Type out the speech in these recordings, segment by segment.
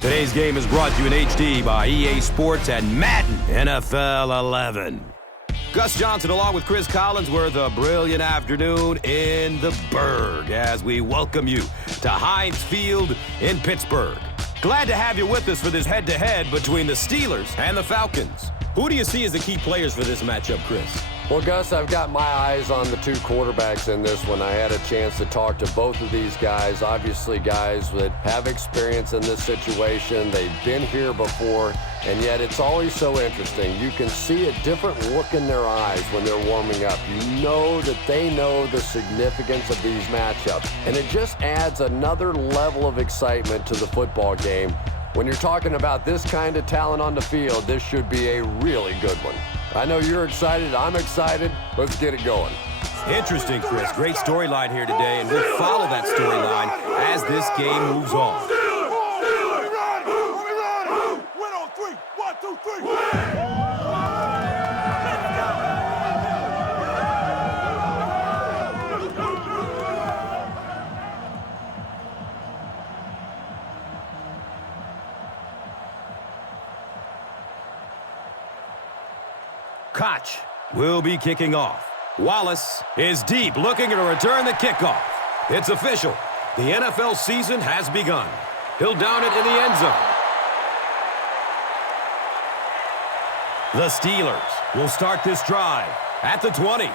Today's game is brought to you in HD by EA Sports and Madden NFL 11. Gus Johnson along with Cris Collinsworth, a brilliant afternoon in the Berg as we welcome you to Heinz Field in Pittsburgh. Glad to have you with us for this head-to-head between the Steelers and the Falcons. Who do you see as the key players for this matchup, Chris? Well, Gus, I've got my eyes on the two quarterbacks in this one. I had a chance to talk to both of these guys, obviously guys that have experience in this situation. They've been here before, and yet it's always so interesting. You can see a different look in their eyes when they're warming up. You know that they know the significance of these matchups, and it just adds another level of excitement to the football game. When you're talking about this kind of talent on the field, this should be a really good one. I know you're excited. I'm excited. Let's get it going. Interesting, Chris. Great storyline here today, and we'll follow that storyline as this game moves on. Win on three. 1, 2, 3. Koch will be kicking off. Wallace is deep, looking to return the kickoff. It's official. The NFL season has begun. He'll down it in the end zone. The Steelers will start this drive at the 20.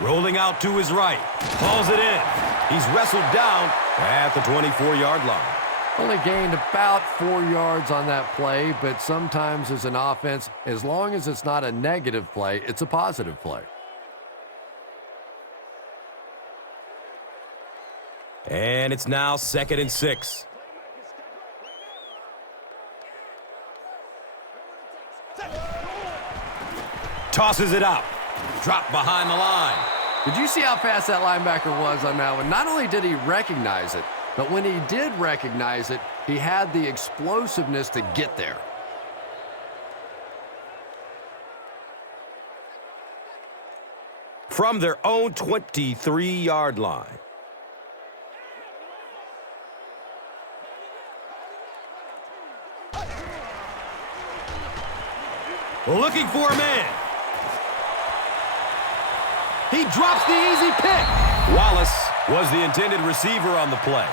Rolling out to his right. Hauls it in. He's wrestled down at the 24-yard line. Only gained about 4 yards on that play, but sometimes as an offense, as long as it's not a negative play, it's a positive play. And it's now 2nd and 6. Tosses it out. Dropped behind the line. Did you see how fast that linebacker was on that one? Not only did he recognize it, but when he did recognize it, he had the explosiveness to get there. From their own 23-yard line. Looking for a man. He drops the easy pick. Wallace was the intended receiver on the play.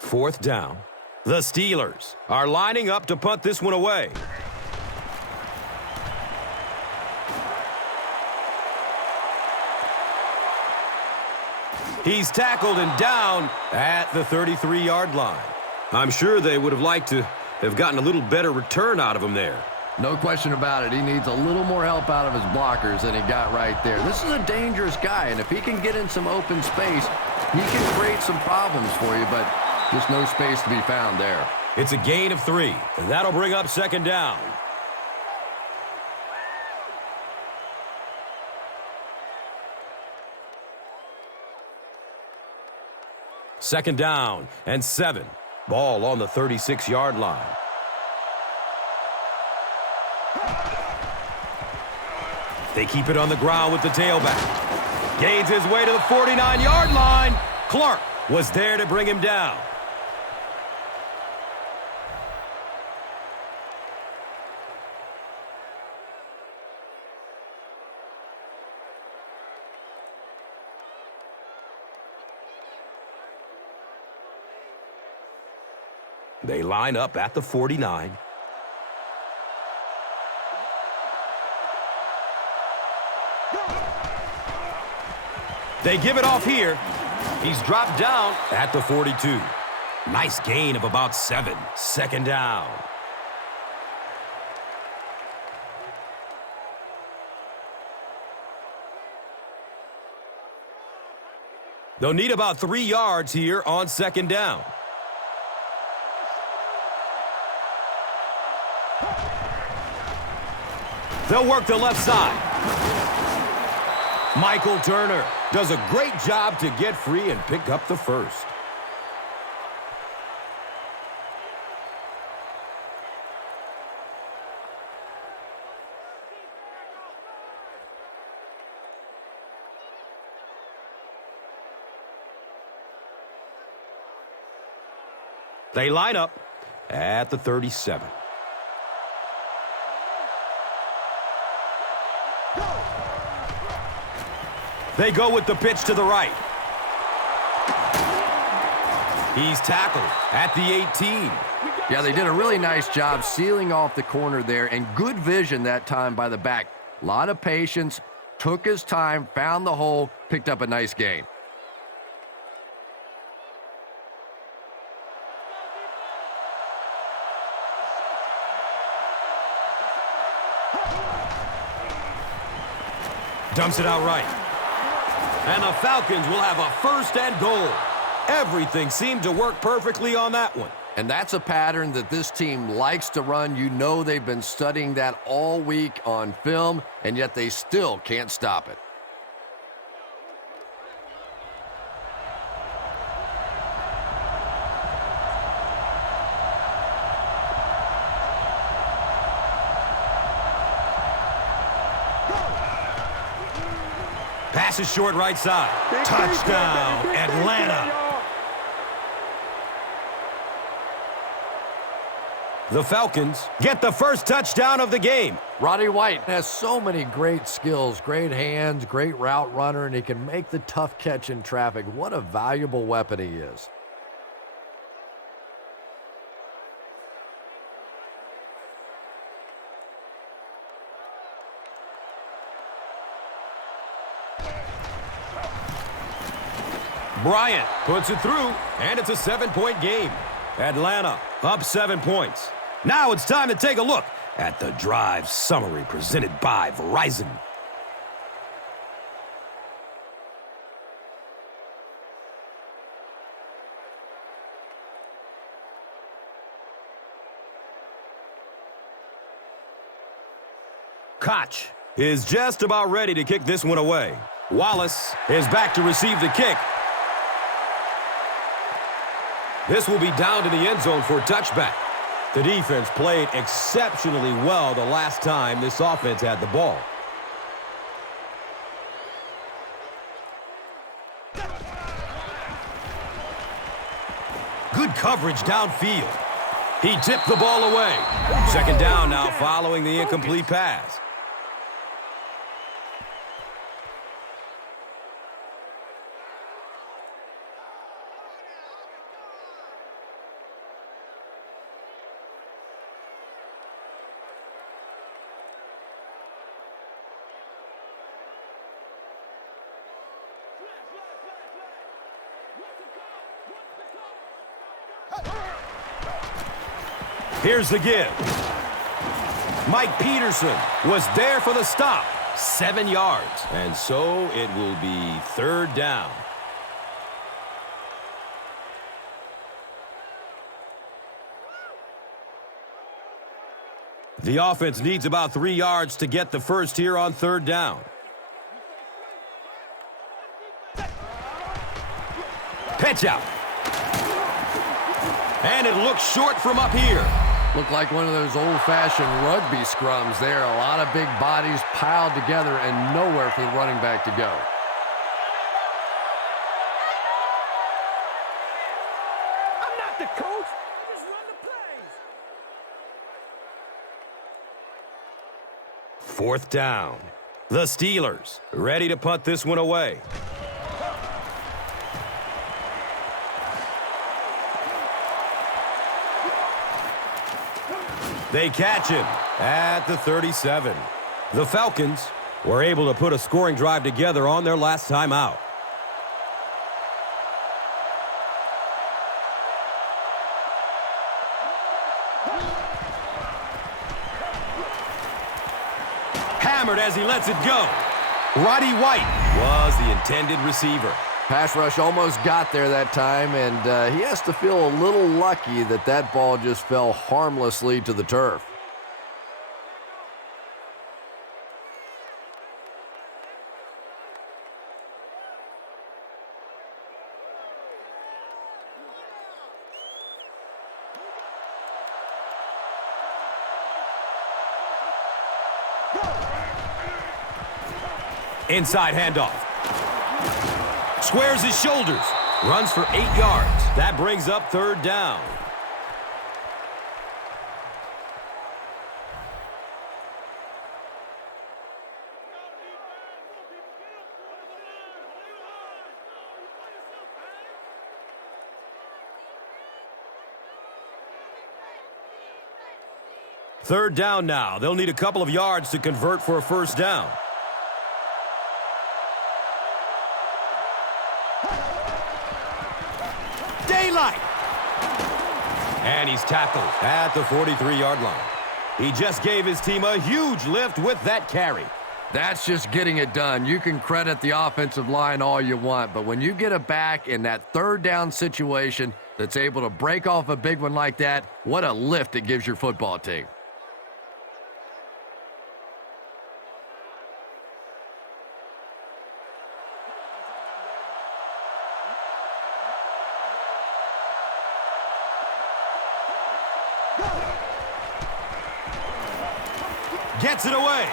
Fourth down. The Steelers are lining up to punt this one away. He's tackled and down at the 33-yard line. I'm sure they would have liked to have gotten a little better return out of him there. No question about it. He needs a little more help out of his blockers than he got right there. This is a dangerous guy, and if he can get in some open space, he can create some problems for you, but just no space to be found there. It's a gain of 3, and that'll bring up 2nd down. Second down and 7. Ball on the 36-yard line. They keep it on the ground with the tailback. Gains his way to the 49-yard line. Clark was there to bring him down. They line up at the 49. They give it off here. He's dropped down at the 42. Nice gain of about 7. 2nd down. They'll need about 3 yards here on 2nd down. They'll work the left side. Michael Turner does a great job to get free and pick up the first. They line up at the 37. They go with the pitch to the right. He's tackled at the 18. Yeah, they did a really nice job sealing off the corner there, and good vision that time by the back. A lot of patience, took his time, found the hole, picked up a nice gain. Dumps it out right. And the Falcons will have a first and goal. Everything seemed to work perfectly on that one. And that's a pattern that this team likes to run. You know they've been studying that all week on film, and yet they still can't stop it. Pass is short right side. Touchdown, Atlanta. The Falcons get the first touchdown of the game. Roddy White has so many great skills, great hands, great route runner, and he can make the tough catch in traffic. What a valuable weapon he is. Bryant puts it through, and it's a 7-point game. Atlanta up 7 points. Now it's time to take a look at the drive summary presented by Verizon. Koch is just about ready to kick this one away. Wallace is back to receive the kick. This will be down to the end zone for a touchback. The defense played exceptionally well the last time this offense had the ball. Good coverage downfield. He tipped the ball away. Second down now following the incomplete pass. Here's the give. Mike Peterson was there for the stop. 7 yards. And so it will be third down. The offense needs about 3 yards to get the first here on third down. Pitch out. And it looks short from up here. Looked like one of those old-fashioned rugby scrums there. A lot of big bodies piled together and nowhere for the running back to go. I'm not the coach. I just run the plays. Fourth down. The Steelers ready to punt this one away. They catch him at the 37. The Falcons were able to put a scoring drive together on their last time out. Hammered as he lets it go. Roddy White was the intended receiver. Pass rush almost got there that time, and he has to feel a little lucky that that ball just fell harmlessly to the turf. Inside handoff. Squares his shoulders. Runs for 8 yards. That brings up 3rd down. Third down now. They'll need a couple of yards to convert for a 1st down. Daylight. And he's tackled at the 43-yard line. He just gave his team a huge lift with that carry. That's just getting it done. You can credit the offensive line all you want, but when you get it back in that 3rd down situation that's able to break off a big one like that, what a lift it gives your football team. Gets it away.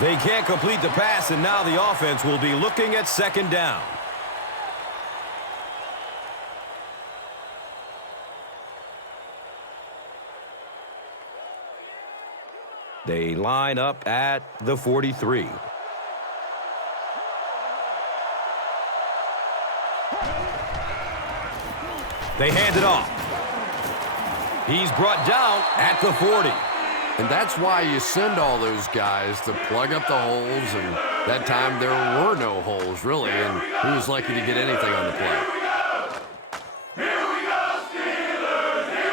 They can't complete the pass, and now the offense will be looking at 2nd down. They line up at the 43. They hand it off. He's brought down at the 40. And that's why you send all those guys to plug up the holes, and that time there were no holes, really, and he was lucky to get anything on the play.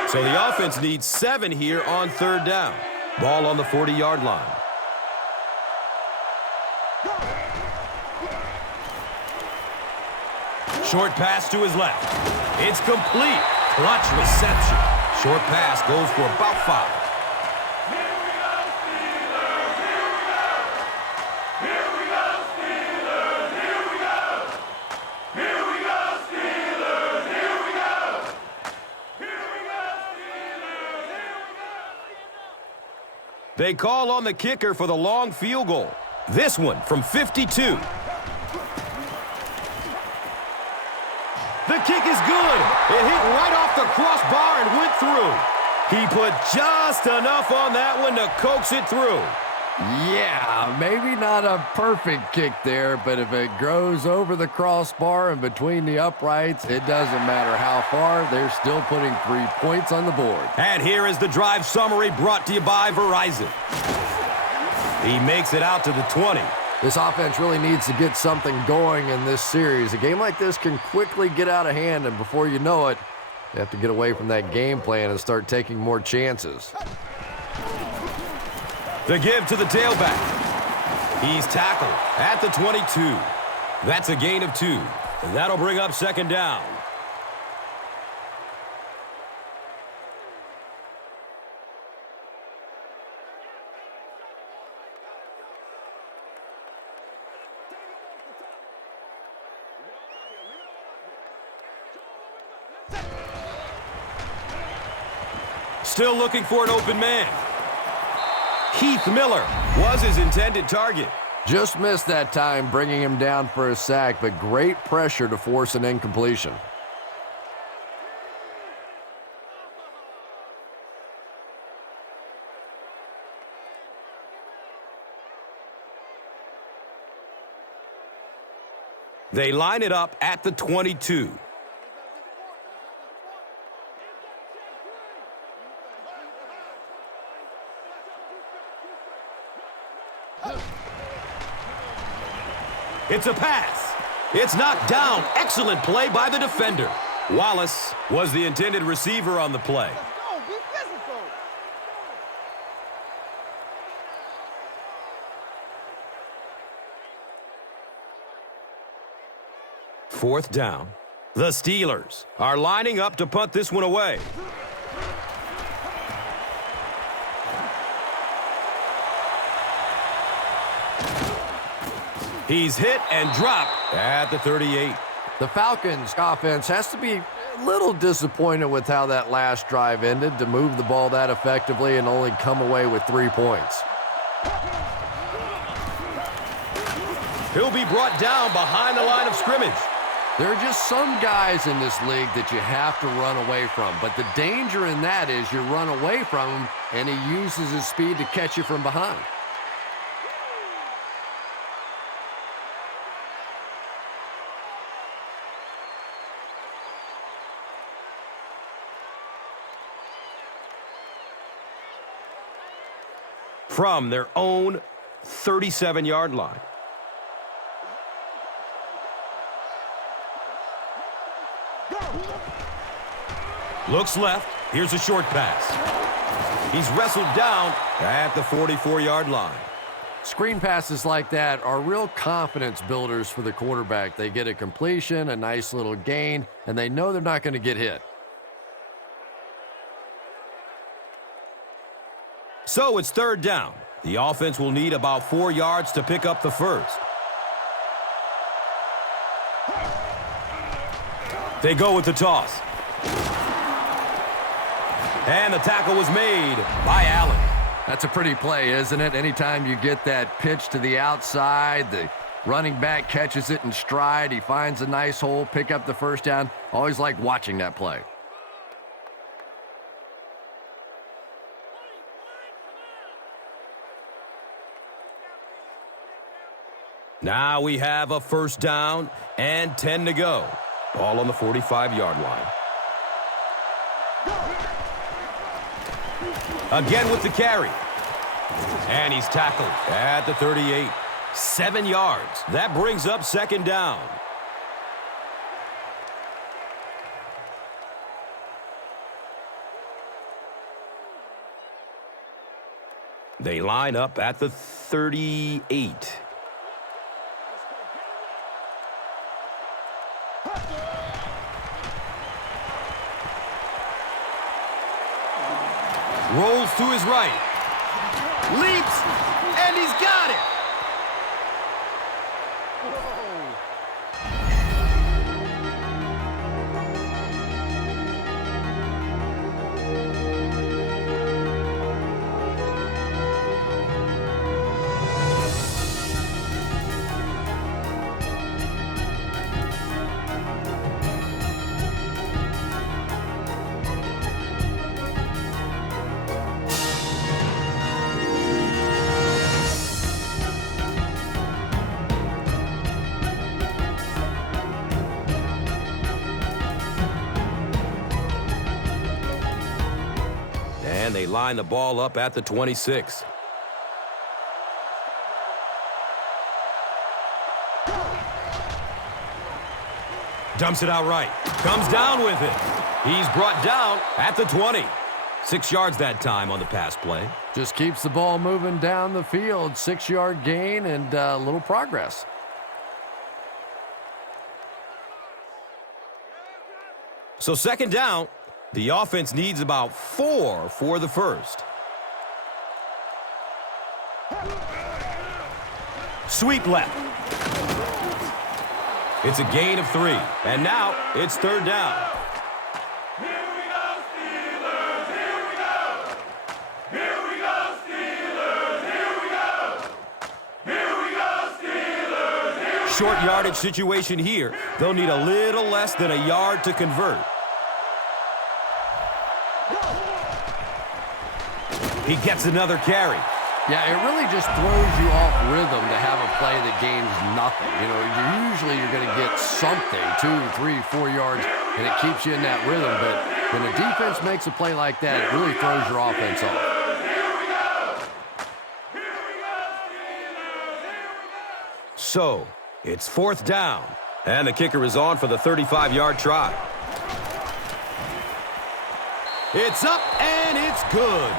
So the offense needs 7 here on 3rd down. Ball on the 40-yard line. Short pass to his left. It's complete. Clutch reception. Short pass goes for about 5. They call on the kicker for the long field goal. This one from 52. The kick is good. It hit right off the crossbar and went through. He put just enough on that one to coax it through. Yeah, maybe not a perfect kick there, but if it goes over the crossbar and between the uprights, it doesn't matter how far, they're still putting 3 points on the board. And here is the drive summary brought to you by Verizon. He makes it out to the 20. This offense really needs to get something going in this series. A game like this can quickly get out of hand, and before you know it, you have to get away from that game plan and start taking more chances. The give to the tailback. He's tackled at the 22. That's a gain of 2. And that'll bring up 2nd down. Still looking for an open man. Heath Miller was his intended target. Just missed that time, bringing him down for a sack, but great pressure to force an incompletion. They line it up at the 22. It's a pass. It's knocked down. Excellent play by the defender. Wallace was the intended receiver on the play. Fourth down. The Steelers are lining up to punt this one away. He's hit and dropped at the 38. The Falcons offense has to be A little disappointed with how that last drive ended, to move the ball that effectively and only come away with 3 points. He'll be brought down behind the line of scrimmage. There are just some guys in this league that you have to run away from, but the danger in that is you run away from him and he uses his speed to catch you from behind. From their own 37-yard line. Looks left. Here's a short pass. He's wrestled down at the 44-yard line. Screen passes like that are real confidence builders for the quarterback. They get a completion, a nice little gain, and they know they're not going to get hit. So it's third down. The offense will need about 4 yards to pick up the first. They go with the toss. And the tackle was made by Allen. That's a pretty play, isn't it? Anytime you get that pitch to the outside, the running back catches it in stride, he finds a nice hole, pick up the first down. Always like watching that play. Now we have a first down and 10 to go. Ball on the 45-yard line. Again with the carry. And he's tackled at the 38. 7 yards. That brings up second down. They line up at the 38. Rolls to his right. Leaps, and he's got it. And they line the ball up at the 26. Dumps it out right. Comes down with it. He's brought down at the 20. 6 yards that time on the pass play. Just keeps the ball moving down the field. 6-yard gain and a little progress. So second down. The offense needs about 4 for the first. Sweep left. It's a gain of 3. And now it's third down. Here we go, Steelers! Here we go! Here we go, Steelers! Here we go! Here we go, Steelers! Here we Short yardage situation here. They'll need a little less than a yard to convert. He gets another carry. Yeah, it really just throws you off rhythm to have a play that gains nothing. You know, usually you're going to get something, 2, 3, 4 yards, and it keeps you in that rhythm. But when the defense makes a play like that, it really throws your offense off. So, it's fourth down, and the kicker is on for the 35-yard try. It's up, and it's good.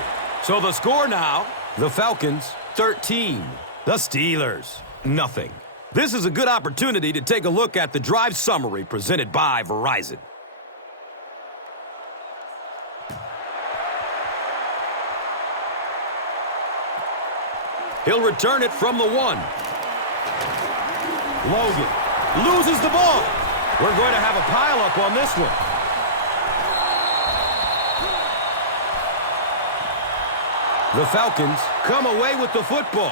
So the score now, the Falcons, 13. The Steelers, nothing. This is a good opportunity to take a look at the drive summary presented by Verizon. He'll return it from the 1. Logan loses the ball. We're going to have a pileup on this one. The Falcons come away with the football.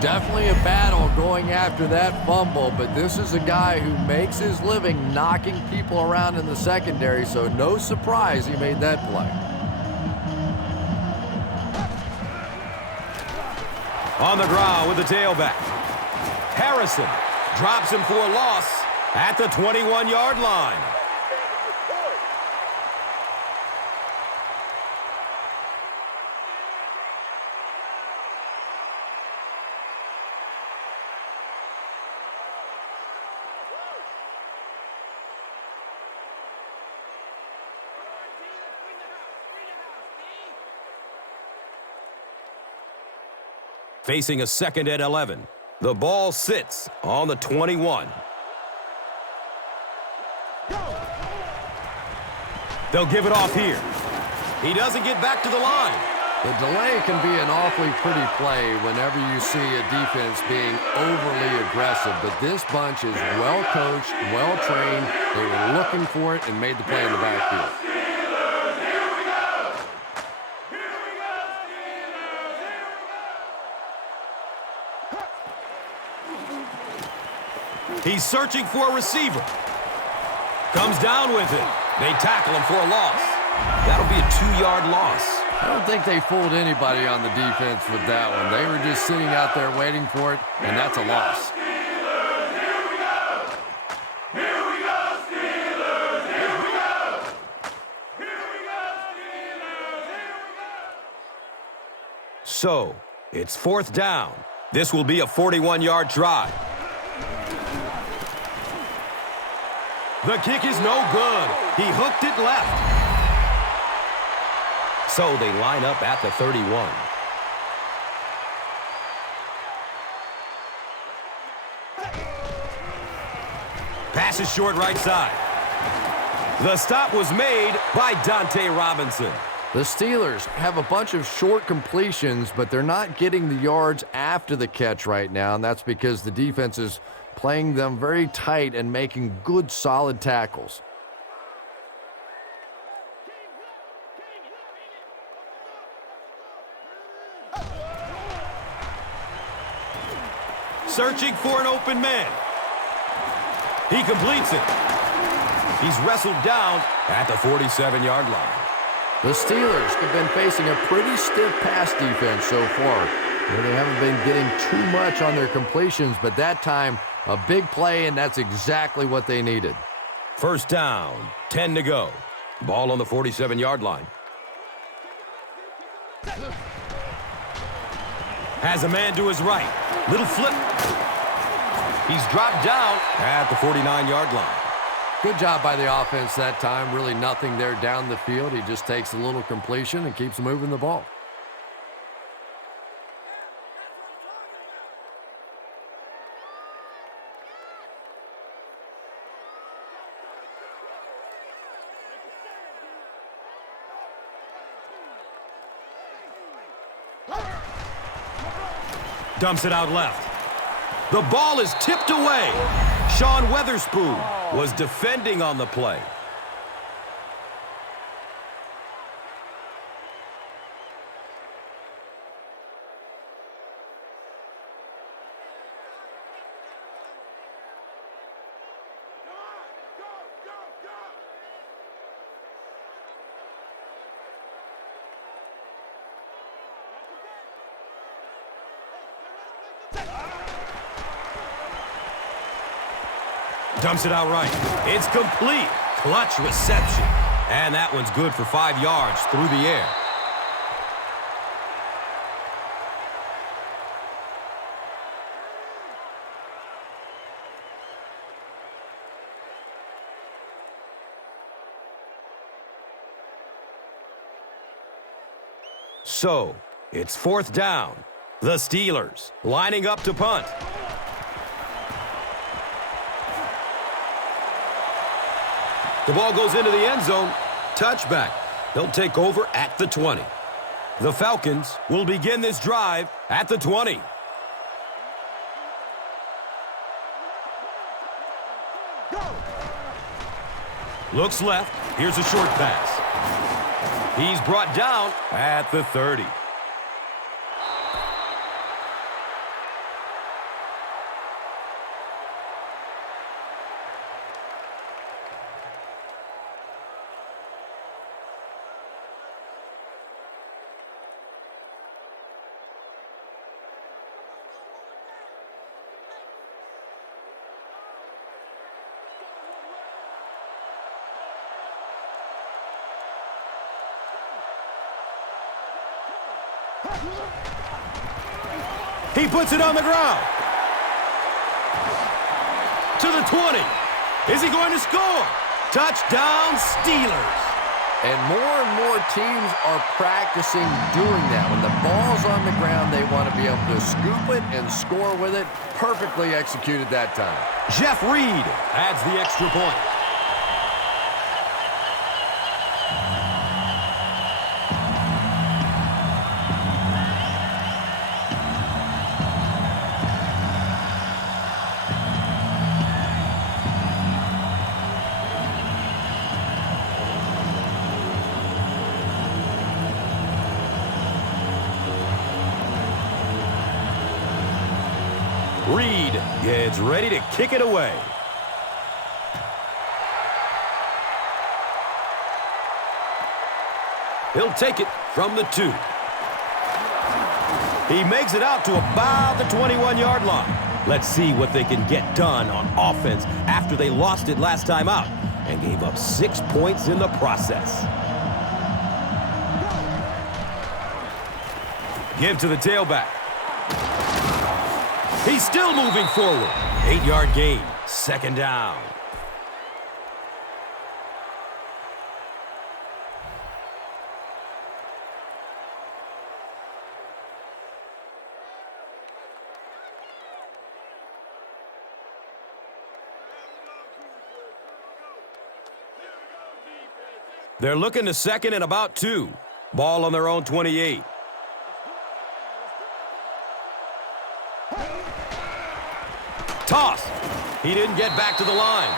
Definitely a battle going after that fumble, but this is a guy who makes his living knocking people around in the secondary, so no surprise he made that play. On the ground with the tailback. Harrison drops him for a loss at the 21-yard line. Facing a 2nd and 11. The ball sits on the 21. They'll give it off here. He doesn't get back to the line. The delay can be an awfully pretty play whenever you see a defense being overly aggressive, but this bunch is well coached, well trained. They were looking for it and made the play in the backfield. He's searching for a receiver. Comes down with it. They tackle him for a loss. That'll be a 2-yard loss. I don't think they fooled anybody on the defense with that one. They were just sitting out there waiting for it, and that's a loss. So, it's 4th down. This will be a 41-yard drive. The kick is no good. He hooked it left. So they line up at the 31. Pass is short right side. The stop was made by Dante Robinson. The Steelers have a bunch of short completions, but they're not getting the yards after the catch right now, and that's because the defense is playing them very tight and making good, solid tackles. Searching for an open man. He completes it. He's wrestled down at the 47-yard line. The Steelers have been facing a pretty stiff pass defense so far. They haven't been getting too much on their completions, but that time, a big play, and that's exactly what they needed. 1st down, 10 to go. Ball on the 47-yard line. Has a man to his right. Little flip. He's dropped down at the 49-yard line. Good job by the offense that time. Really nothing there down the field. He just takes a little completion and keeps moving the ball. Dumps it out left. The ball is tipped away. Sean Weatherspoon was defending on the play. Dumps it out right. It's complete. Clutch reception. And that one's good for 5 yards through the air. So, it's 4th down. The Steelers lining up to punt. The ball goes into the end zone. Touchback. They'll take over at the 20. The Falcons will begin this drive at the 20. Looks left. Here's a short pass. He's brought down at the 30. He puts it on the ground. To the 20. Is he going to score? Touchdown, Steelers. And more teams are practicing doing that. When the ball's on the ground, they want to be able to scoop it and score with it. Perfectly executed that time. Jeff Reed adds the extra point. Reed gets ready to kick it away. He'll take it from the 2. He makes it out to about the 21-yard line. Let's see what they can get done on offense after they lost it last time out and gave up 6 points in the process. Give to the tailback. He's still moving forward. 8-yard gain, 2nd down. They're looking to 2nd and about 2. Ball on their own 28. Toss. He didn't get back to the line.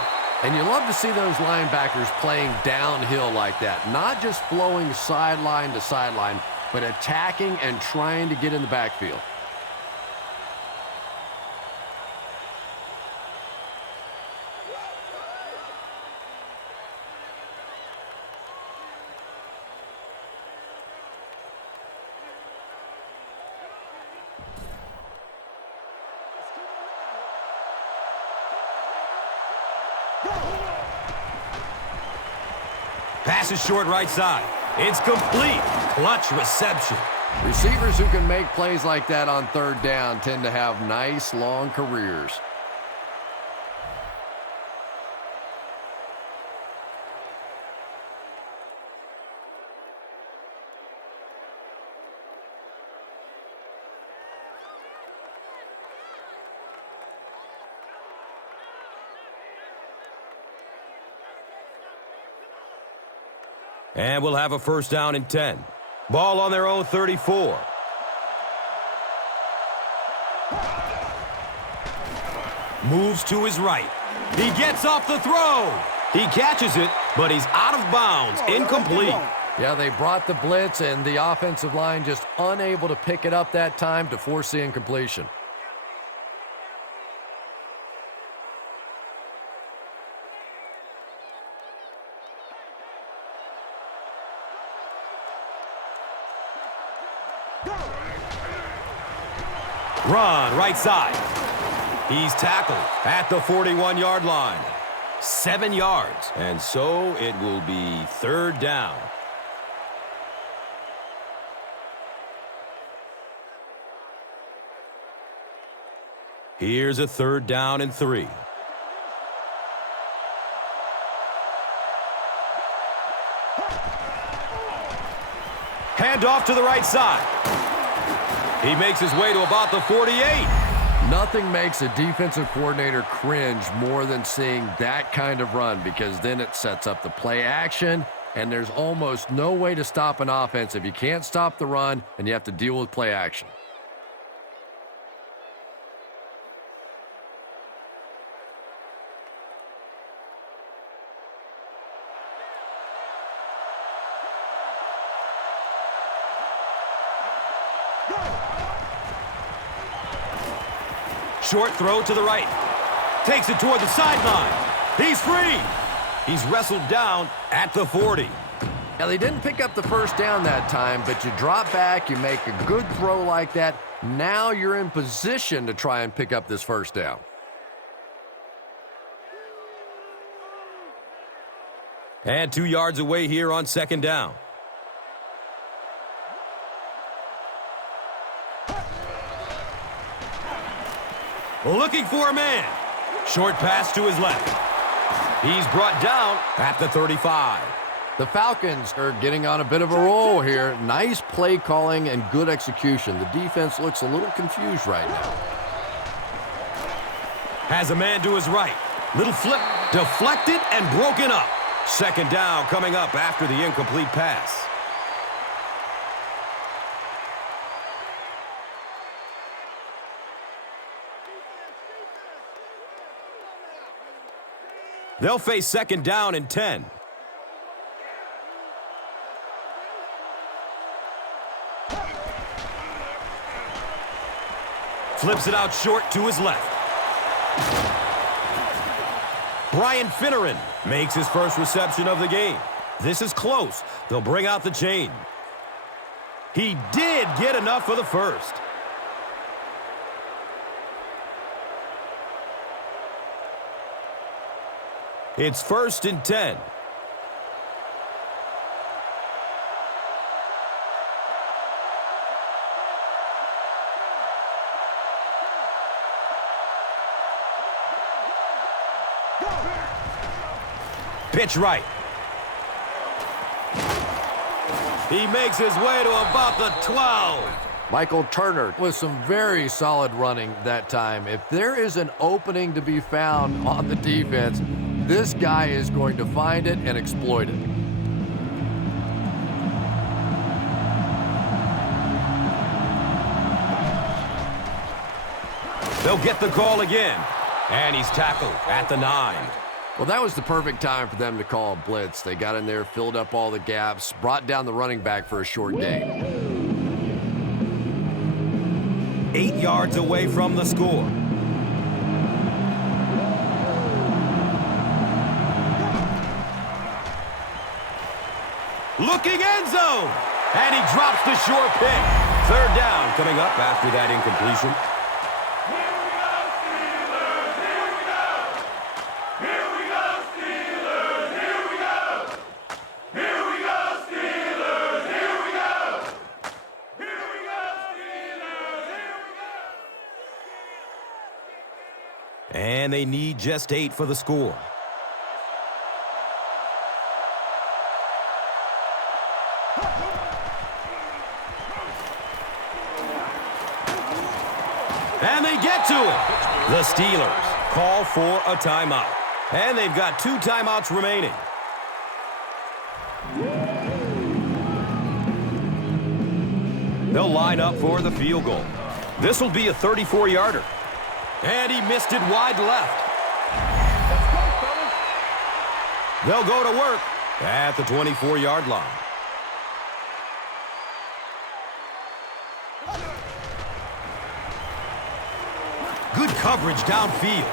And you love to see those linebackers playing downhill like that. Not just flowing sideline to sideline, but attacking and trying to get in the backfield. Pass is short right side. It's complete. Clutch reception. Receivers who can make plays like that on 3rd down tend to have nice, long careers. And we'll have a 1st down and 10. Ball on their own 34. Moves to his right. He gets off the throw. He catches it, but he's out of bounds. Incomplete. Yeah, they brought the blitz, and the offensive line just unable to pick it up that time to force the incompletion. Run, right side. He's tackled at the 41-yard line. 7 yards, and so it will be 3rd down. Here's a 3rd down and 3. Hand off to the right side. He makes his way to about the 48. Nothing makes a defensive coordinator cringe more than seeing that kind of run, because then it sets up the play action, and there's almost no way to stop an offense if you can't stop the run and you have to deal with play action. Short throw to the right. Takes it toward the sideline. He's free. He's wrestled down at the 40. Now, they didn't pick up the 1st down that time, but you drop back, you make a good throw like that. Now you're in position to try and pick up this 1st down. And 2 yards away here on 2nd down. Looking for a man. Short pass to his left. He's brought down at the 35. The Falcons are getting on a bit of a roll here. Nice play calling and good execution. The defense looks a little confused right now. Has a man to his right. Little flip, deflected and broken up. Second down coming up after the incomplete pass. They'll face second down and 10. Flips it out short to his left. Brian Finneran makes his first reception of the game. This is close. They'll bring out the chain. He did get enough for the first. It's 1st and 10. Pitch right. He makes his way to about the 12. Michael Turner with some very solid running that time. If there is an opening to be found on the defense, this guy is going to find it and exploit it. They'll get the call again. And he's tackled at the 9. Well, that was the perfect time for them to call a blitz. They got in there, filled up all the gaps, brought down the running back for a short gain. 8 yards away from the score. Looking end zone. And he drops the short pick. Third down coming up after that incompletion. And they need just 8 for the score. And they get to it. The Steelers call for a timeout. And they've got 2 timeouts remaining. They'll line up for the field goal. This will be a 34-yarder. And he missed it wide left. They'll go to work at the 24-yard line. Good coverage downfield.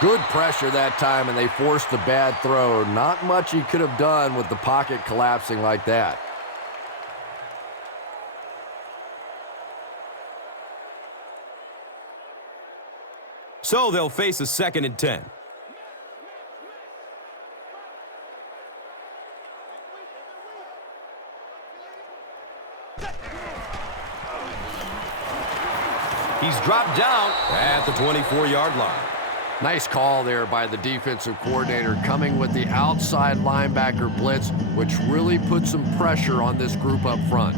Good pressure that time, and they forced a bad throw. Not much he could have done with the pocket collapsing like that. So they'll face a 2nd and 10. He's dropped down at the 24-yard line. Nice call there by the defensive coordinator, coming with the outside linebacker blitz, which really put some pressure on this group up front.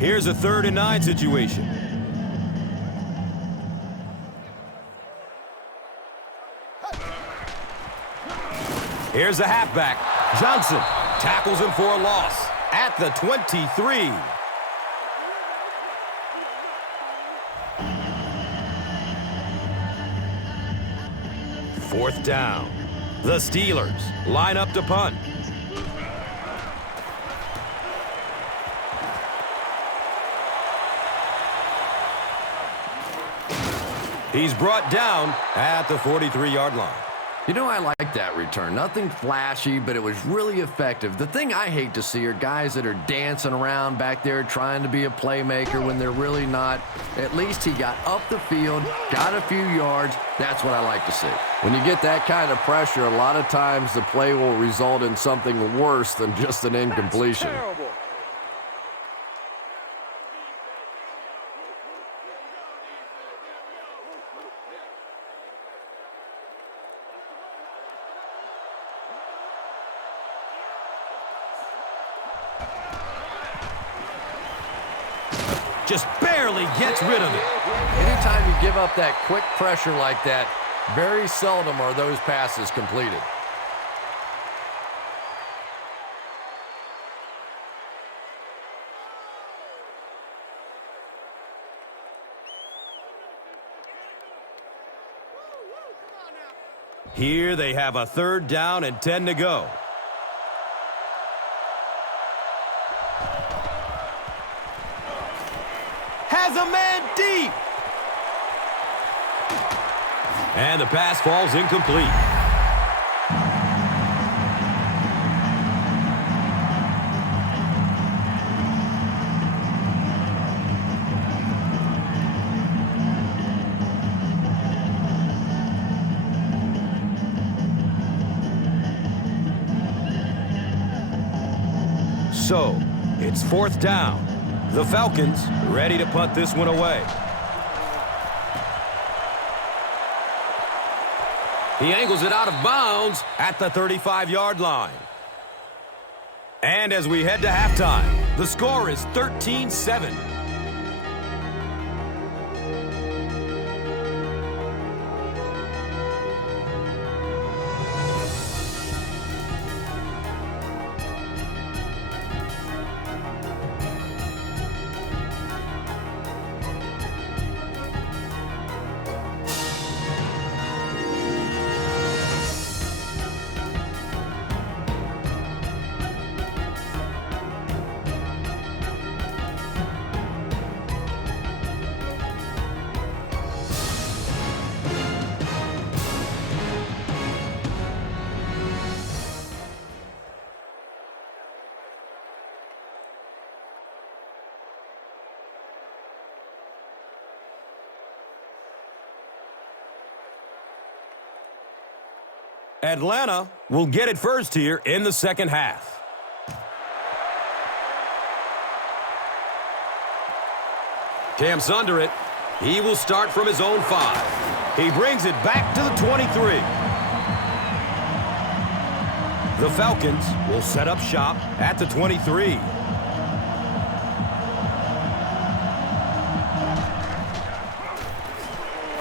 Here's a 3rd and 9 situation. Here's a halfback. Johnson tackles him for a loss at the 23. Fourth down. The Steelers line up to punt. He's brought down at the 43-yard line. You know, I like that return. Nothing flashy, but it was really effective. The thing I hate to see are guys that are dancing around back there trying to be a playmaker when they're really not. At least he got up the field, got a few yards. That's what I like to see. When you get that kind of pressure, a lot of times the play will result in something worse than just an incompletion. Just barely gets rid of it. Anytime you give up that quick pressure like that, very seldom are those passes completed. Here they have a 3rd down and 10 to go. Has a man deep. And the pass falls incomplete. So, it's 4th down. The Falcons ready to punt this one away. He angles it out of bounds at the 35-yard line. And as we head to halftime, the score is 13-7. Atlanta will get it first here in the second half. Camps under it. He will start from his own 5. He brings it back to the 23. The Falcons will set up shop at the 23.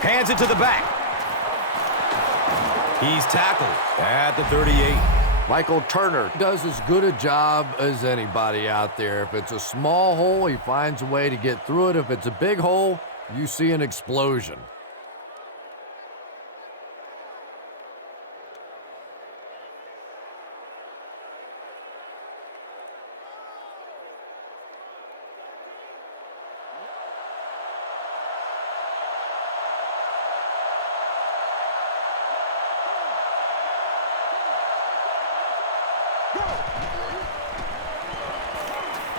Hands it to the back. He's tackled at the 38. Michael Turner does as good a job as anybody out there. If it's a small hole, he finds a way to get through it. If it's a big hole, you see an explosion.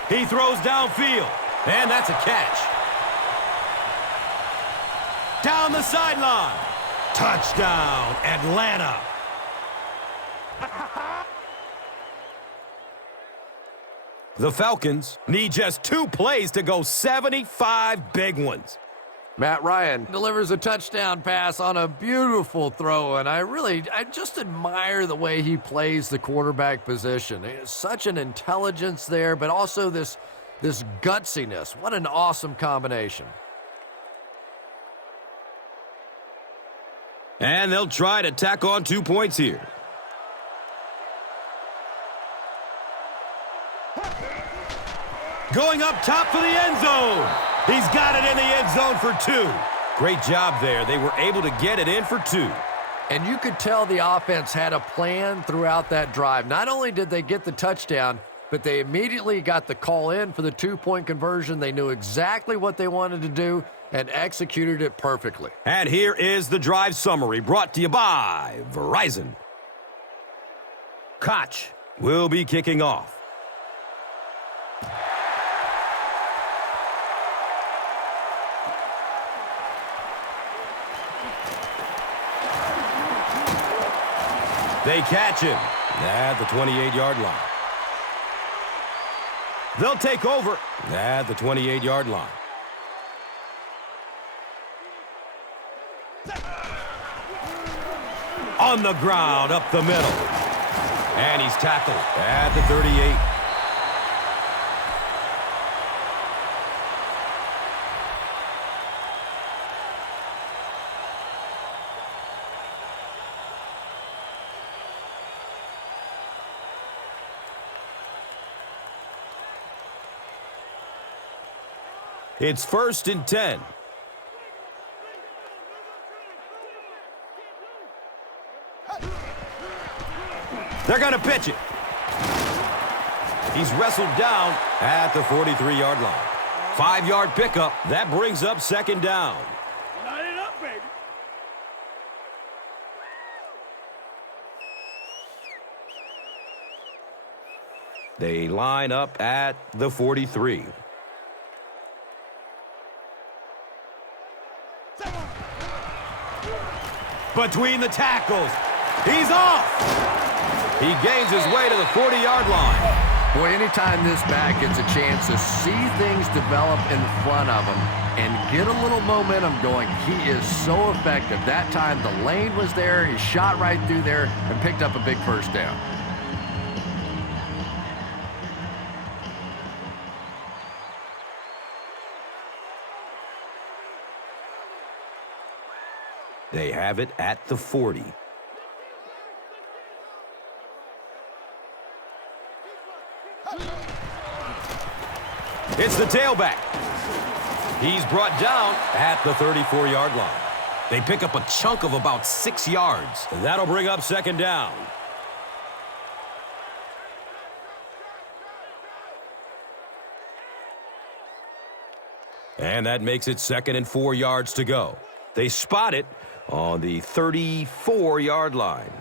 He throws downfield, and that's a catch. Down the sideline. Touchdown, Atlanta. The Falcons need just 2 plays to go 75 big ones. Matt Ryan delivers a touchdown pass on a beautiful throw, and I just admire the way he plays the quarterback position. It's such an intelligence there, but also this gutsiness. What an awesome combination. And they'll try to tack on 2 points here. Going up top for the end zone. He's got it in the end zone for 2. Great job there. They were able to get it in for 2. And you could tell the offense had a plan throughout that drive. Not only did they get the touchdown, but they immediately got the call in for the 2-point conversion. They knew exactly what they wanted to do, and executed it perfectly. And here is the drive summary brought to you by Verizon. Koch will be kicking off. They catch him at the 28-yard line. They'll take over at the 28-yard line. On the ground, up the middle. And he's tackled at the 38. It's 1st and 10. They're going to pitch it. He's wrestled down at the 43-yard line. 5-yard pickup. That brings up 2nd down. Line it up, baby. They line up at the 43. Between the tackles. He's off. He gains his way to the 40-yard line. Boy, anytime this back gets a chance to see things develop in front of him and get a little momentum going, he is so effective. That time the lane was there, he shot right through there and picked up a big 1st down. They have it at the 40. It's the tailback. He's brought down at the 34-yard line. They pick up a chunk of about 6 yards. That'll bring up 2nd down. And that makes it 2nd and 4 yards to go. They spot it on the 34-yard line.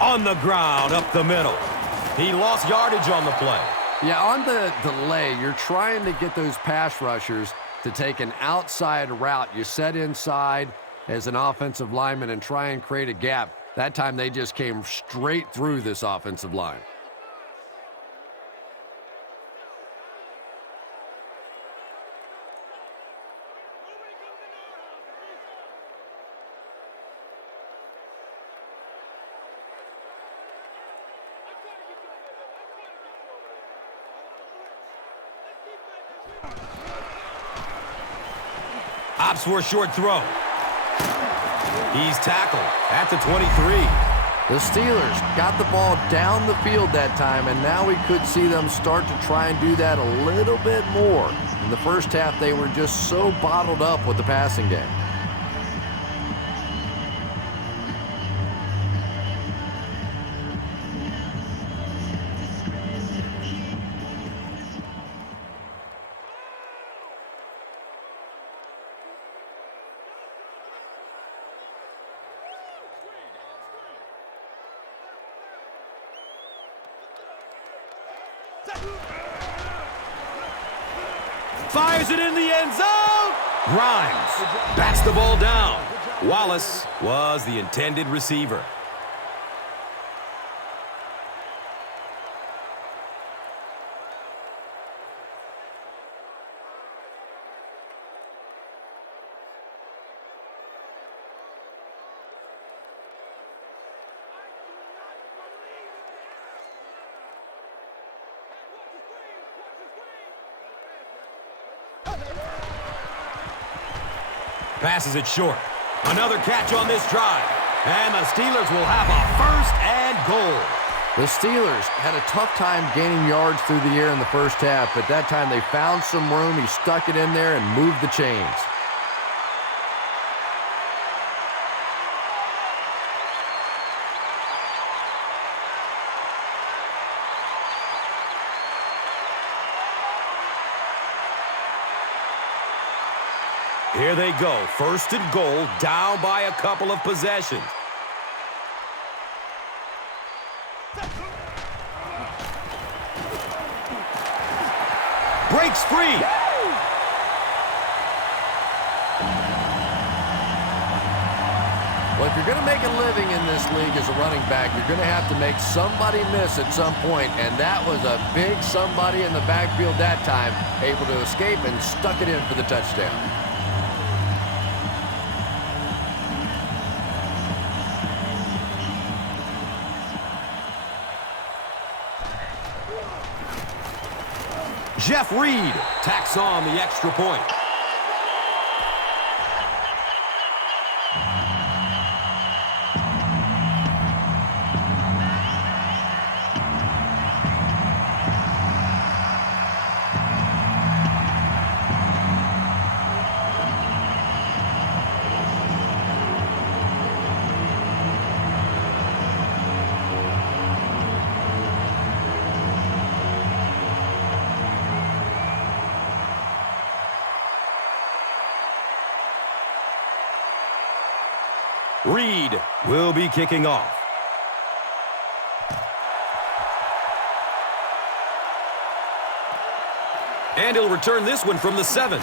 On the ground, up the middle. He lost yardage on the play. Yeah, on the delay, you're trying to get those pass rushers to take an outside route. You set inside as an offensive lineman and try and create a gap. That time they just came straight through this offensive line. Opts for a short throw. He's tackled at the 23. The Steelers got the ball down the field that time, and now we could see them start to try and do that a little bit more. In the first half, they were just so bottled up with the passing game. Fires it in the end zone. Grimes bats the ball down. Wallace was the intended receiver. Passes it short. Another catch on this drive. And the Steelers will have a 1st and goal. The Steelers had a tough time gaining yards through the air in the first half, but that time they found some room. He stuck it in there and moved the chains. Here they go. First and goal, down by a couple of possessions. Breaks free. Well, if you're going to make a living in this league as a running back, you're going to have to make somebody miss at some point, and that was a big somebody in the backfield that time, able to escape and stuck it in for the touchdown. Jeff Reed tacks on the extra point. Reed will be kicking off. And he'll return this one from the 7.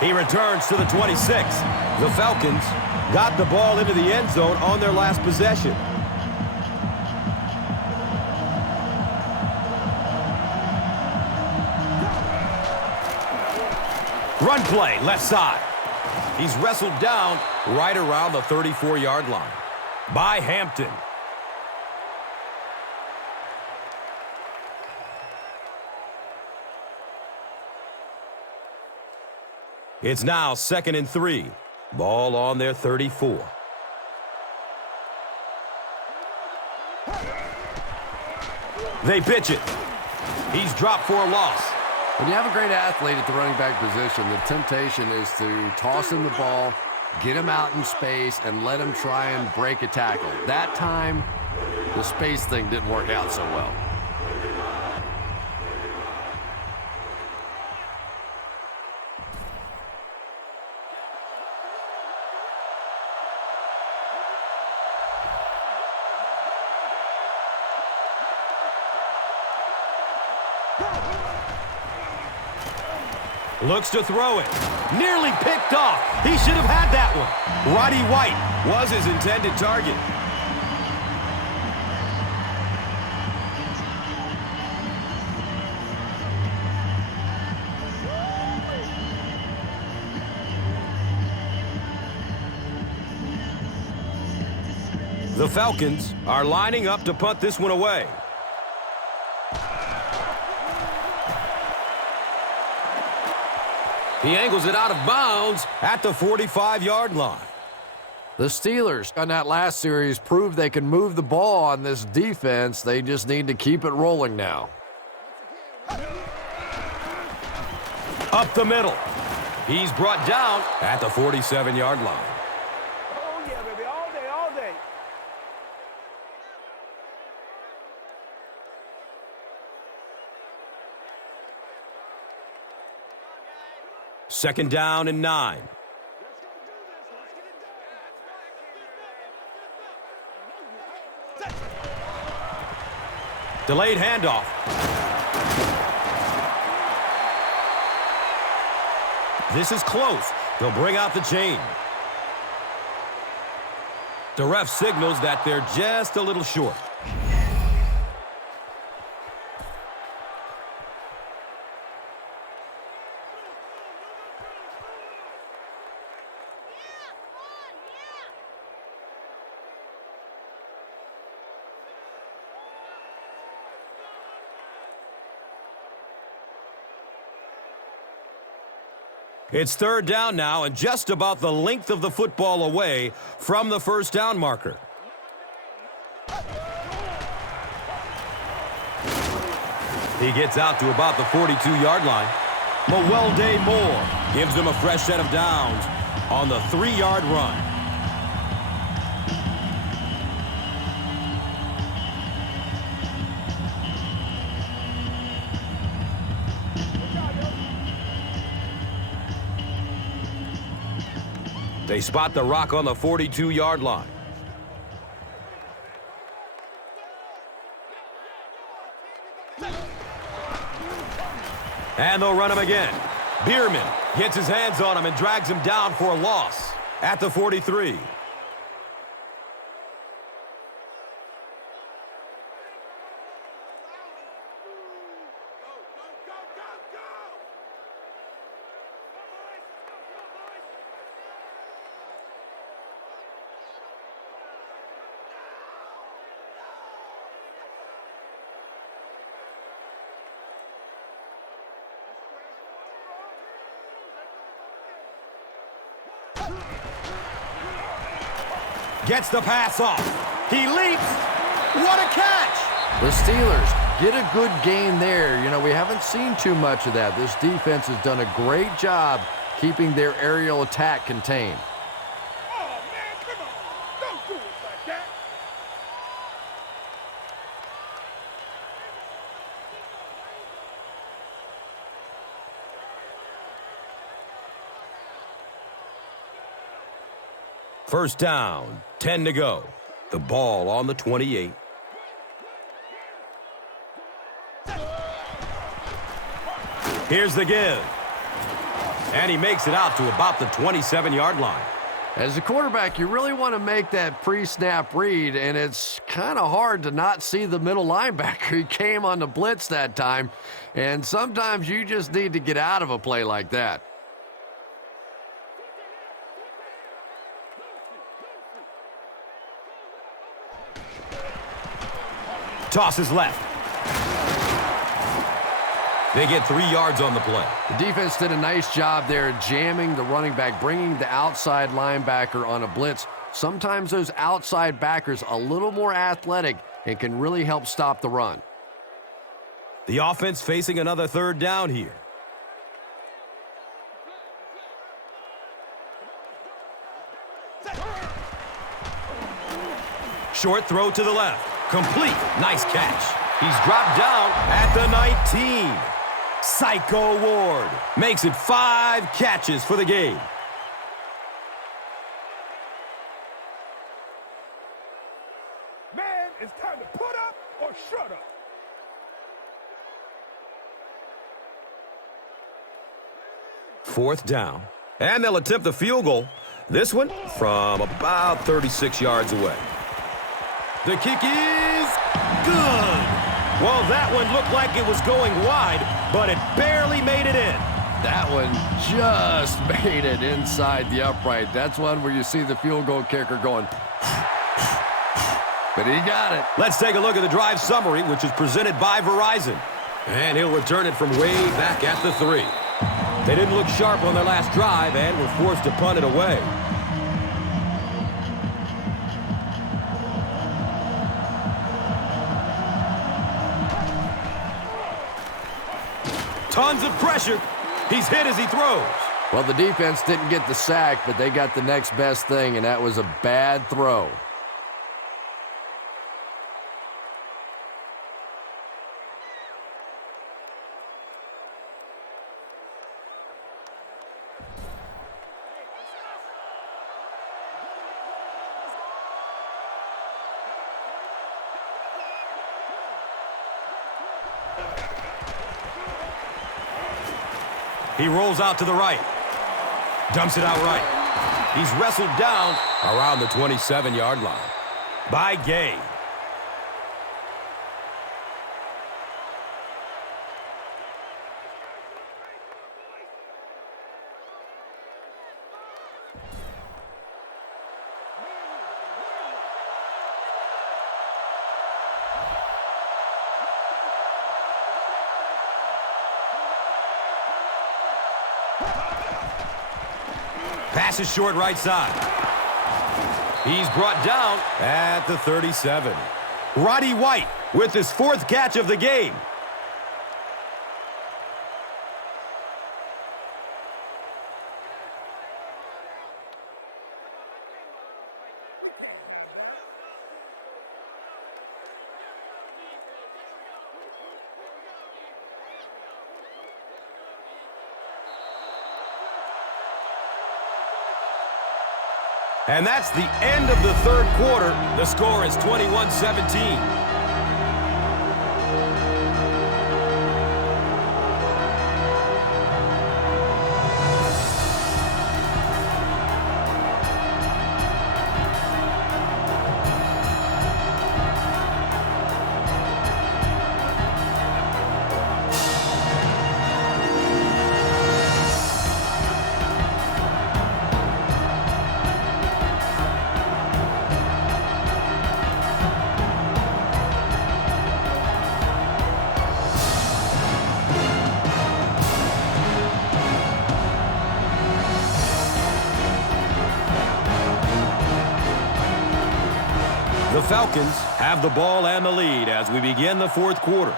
He returns to the 26. The Falcons got the ball into the end zone on their last possession. Run play, left side. He's wrestled down right around the 34-yard line by Hampton. It's now 2nd and 3. Ball on their 34. They pitch it. He's dropped for a loss. When you have a great athlete at the running back position, the temptation is to toss him the ball, get him out in space, and let him try and break a tackle. That time, the space thing didn't work out so well. Looks to throw it. Nearly picked off. He should have had that one. Roddy White was his intended target. The Falcons are lining up to punt this one away. He angles it out of bounds at the 45-yard line. The Steelers on that last series proved they can move the ball on this defense. They just need to keep it rolling now. Up the middle. He's brought down at the 47-yard line. Oh, yeah, baby, all day, all day. Second down and 9. Delayed handoff. This is close. They'll bring out the chain. The ref signals that they're just a little short. It's third down now and just about the length of the football away from the first down marker. He gets out to about the 42-yard line. Mewelde Moore gives them a fresh set of downs on the 3-yard run. They spot the rock on the 42-yard line. And they'll run him again. Bierman gets his hands on him and drags him down for a loss at the 43. Gets the pass off. He leaps. What a catch! The Steelers get a good gain there. You know, we haven't seen too much of that. This defense has done a great job keeping their aerial attack contained. Oh, man, come on. Don't do it like that. First down, 10 to go. The ball on the 28. Here's the give. And he makes it out to about the 27-yard line. As a quarterback, you really want to make that pre-snap read, and it's kind of hard to not see the middle linebacker. He came on the blitz that time, and sometimes you just need to get out of a play like that. Tosses left. They get 3 yards on the play. The defense did a nice job there jamming the running back, bringing the outside linebacker on a blitz. Sometimes those outside backers a little more athletic and can really help stop the run. The offense facing another third down here. Short throw to the left. Complete. Nice catch. He's dropped down at the 19. Psycho Ward makes it 5 catches for the game. Man, it's time to put up or shut up. Fourth down. And they'll attempt the field goal. This one from about 36 yards away. The kick is good. Well, that one looked like it was going wide, but it barely made it in. That one just made it inside the upright. That's one where you see the field goal kicker going, but he got it. Let's take a look at the drive summary, which is presented by Verizon. And he'll return it from way back at the 3. They didn't look sharp on their last drive and were forced to punt it away. Tons of pressure. He's hit as he throws. Well, the defense didn't get the sack, but they got the next best thing, and that was a bad throw. He rolls out to the right. Dumps it out right. He's wrestled down around the 27-yard line by Gay. Pass is short right side. He's brought down at the 37. Roddy White with his 4th catch of the game. And that's the end of the third quarter. The score is 21-17. The Falcons have the ball and the lead as we begin the fourth quarter.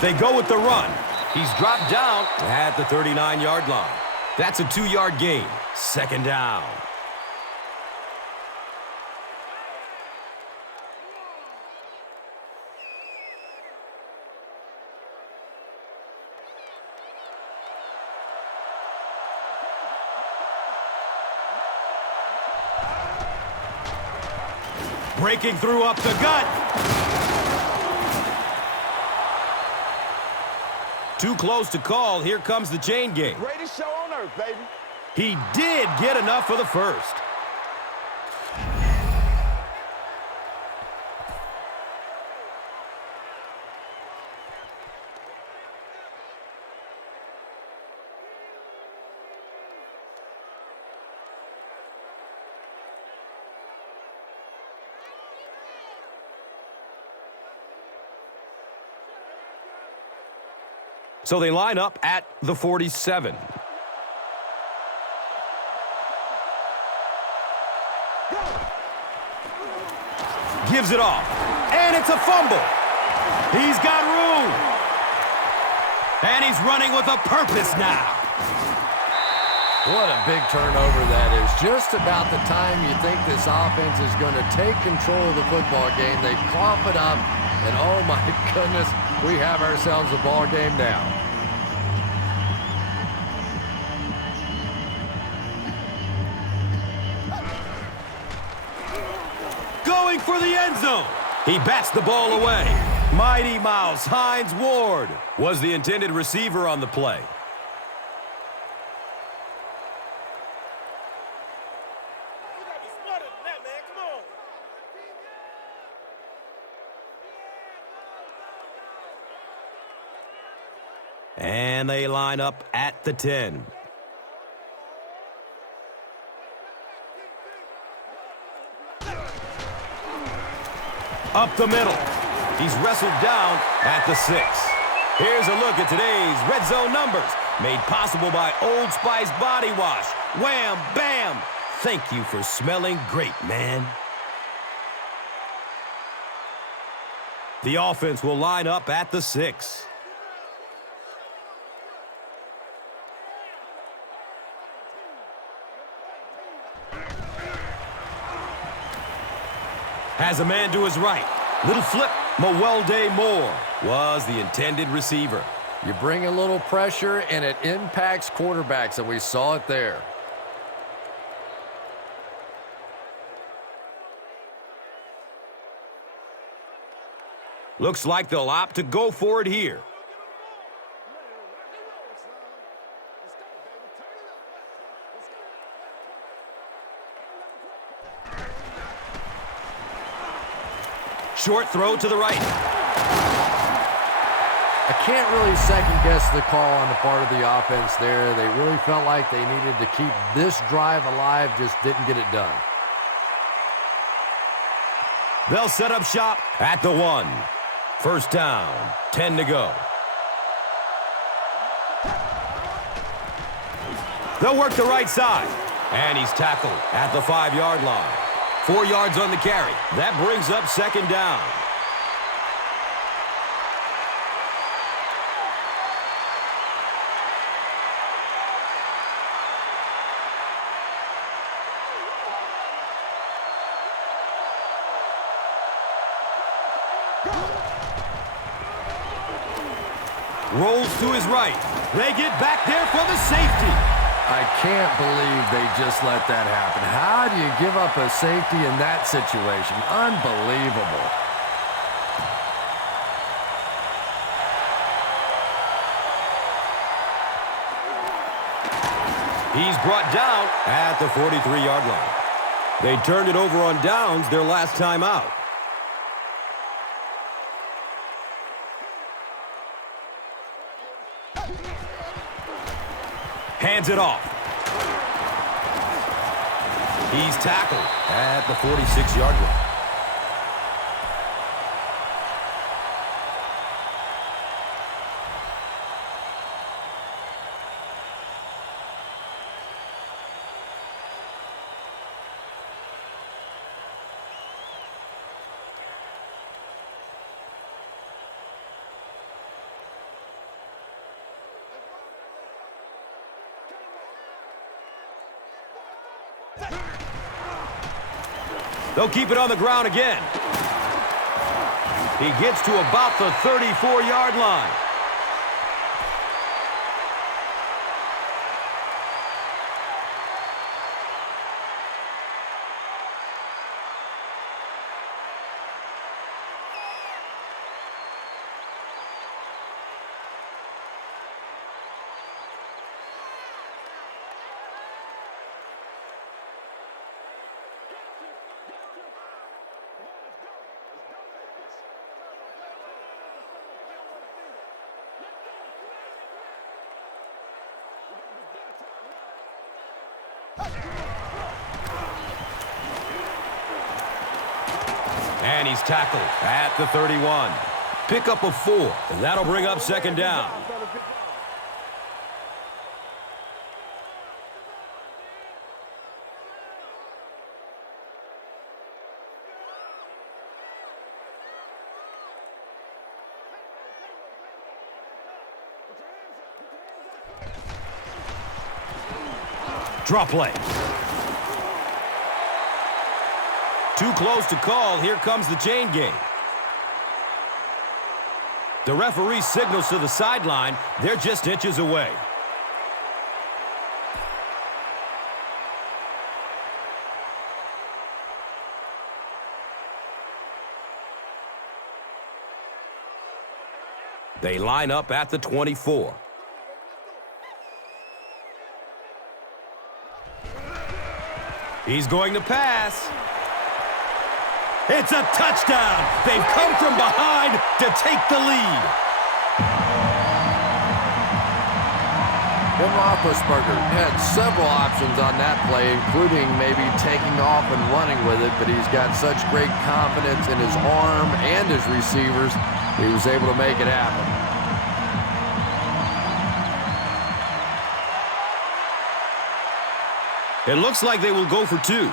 They go with the run. He's dropped down at the 39-yard line. That's a 2-yard gain. Second down. Breaking through up the gut. Too close to call. Here comes the chain gang. Greatest show on earth, baby. He did get enough for the first. So they line up at the 47. Gives it off. And it's a fumble. He's got room. And he's running with a purpose now. What a big turnover that is. Just about the time you think this offense is going to take control of the football game, they cough it up, and oh my goodness, we have ourselves a ball game now. Going for the end zone. He bats the ball away. Mighty Mouse Hines Ward was the intended receiver on the play. And they line up at the 10. Up the middle. He's wrestled down at the 6. Here's a look at today's red zone numbers, made possible by Old Spice Body Wash. Wham, bam. Thank you for smelling great, man. The offense will line up at the 6. Has a man to his right. Little flip. Mawelde Moore was the intended receiver. You bring a little pressure, and it impacts quarterbacks, and we saw it there. Looks like they'll opt to go for it here. Short throw to the right. I can't really second-guess the call on the part of the offense there. They really felt like they needed to keep this drive alive, just didn't get it done. They'll set up shop at the 1. First down, 10 to go. They'll work the right side. And he's tackled at the 5-yard line. 4 yards on the carry. That brings up second down. rolls to his right. They get back there for the safety. I can't believe they just let that happen. How do you give up a safety in that situation? Unbelievable. He's brought down at the 43-yard line. They turned it over on downs their last time out. Hands it off. He's tackled at the 46-yard line. They'll keep it on the ground again. He gets to about the 34-yard line. And he's tackled at the 31. Pick up a 4, and that'll bring up second down. Drop play. Too close to call. Here comes the chain game. The referee signals to the sideline. They're just inches away. They line up at the 24. He's going to pass. It's a touchdown. They've come from behind to take the lead. Ben Roethlisberger had several options on that play, including maybe taking off and running with it, but he's got such great confidence in his arm and his receivers, he was able to make it happen. It looks like they will go for 2.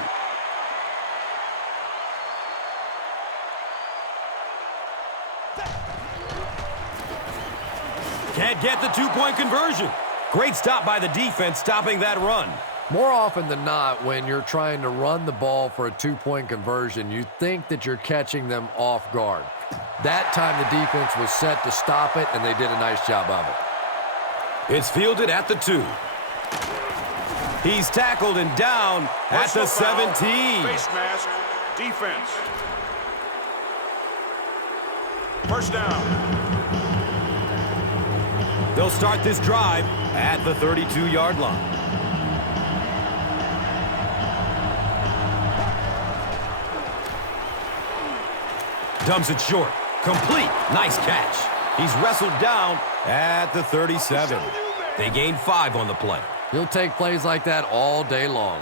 Can't get the 2-point conversion. Great stop by the defense, stopping that run. More often than not, when you're trying to run the ball for a 2-point conversion, you think that you're catching them off guard. That time the defense was set to stop it, and they did a nice job of it. It's fielded at the 2. He's tackled and down at the 17. Face mask, defense. First down. They'll start this drive at the 32-yard line. Dumps it short. Complete. Nice catch. He's wrestled down at the 37. They gain 5 on the play. He'll take plays like that all day long.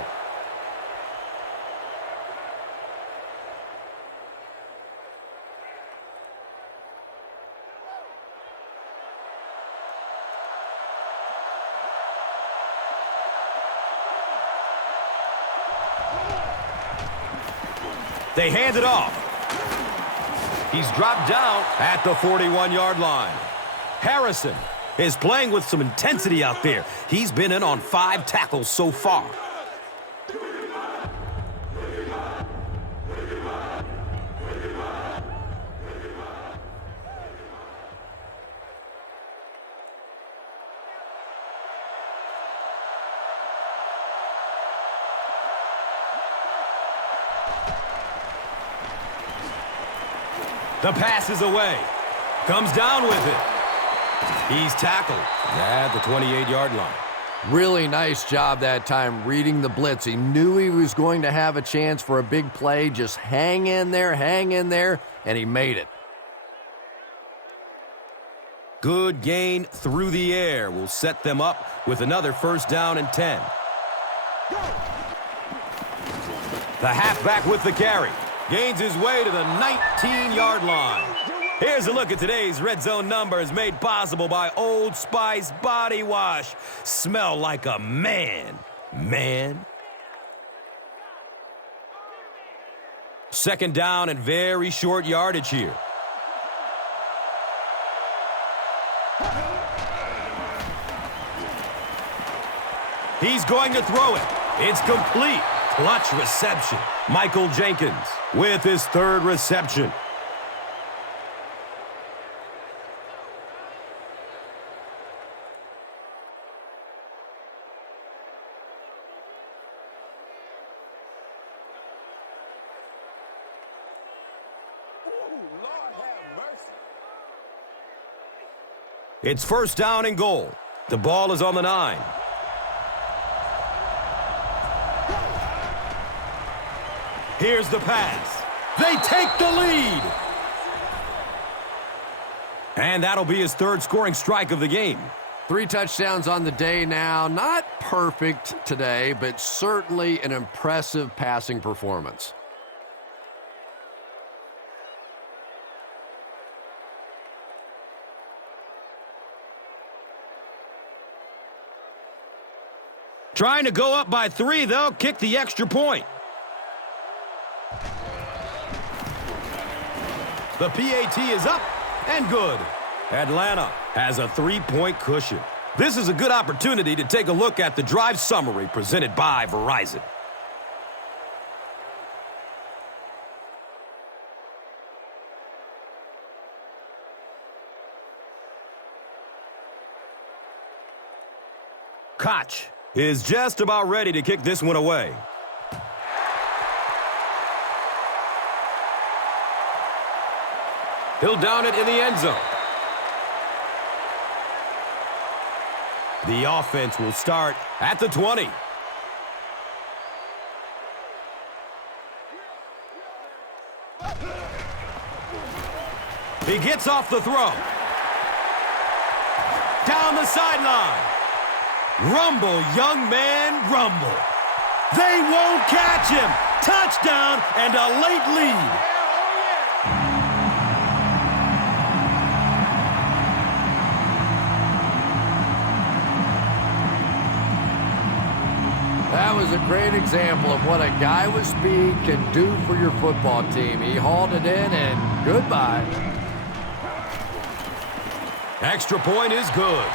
They hand it off. He's dropped down at the 41-yard line. Harrison is playing with some intensity out there. He's been in on 5 tackles so far. The pass is away. Comes down with it. He's tackled at the 28-yard line. Really nice job that time reading the blitz. He knew he was going to have a chance for a big play. Just hang in there, and he made it. Good gain through the air will set them up with another first down and 10. The halfback with the carry. Gains his way to the 19-yard line. Here's a look at today's Red Zone numbers made possible by Old Spice Body Wash. Smell like a man. Second down and very short yardage here. He's going to throw it. It's complete. Clutch reception. Michael Jenkins with his third reception. It's first down and goal. The ball is on the 9. Here's the pass. They take the lead. And that'll be his third scoring strike of the game. 3 touchdowns on the day now. Not perfect today, but certainly an impressive passing performance. Trying to go up by 3, they'll kick the extra point. The PAT is up and good. Atlanta has a 3-point cushion. This is a good opportunity to take a look at the drive summary presented by Verizon. Koch is just about ready to kick this one away. He'll down it in the end zone. The offense will start at the 20. He gets off the throw. Down the sideline. Rumble, young man, rumble. They won't catch him. Touchdown and a late lead. That was a great example of what a guy with speed can do for your football team. He hauled it in and goodbye. Extra point is good.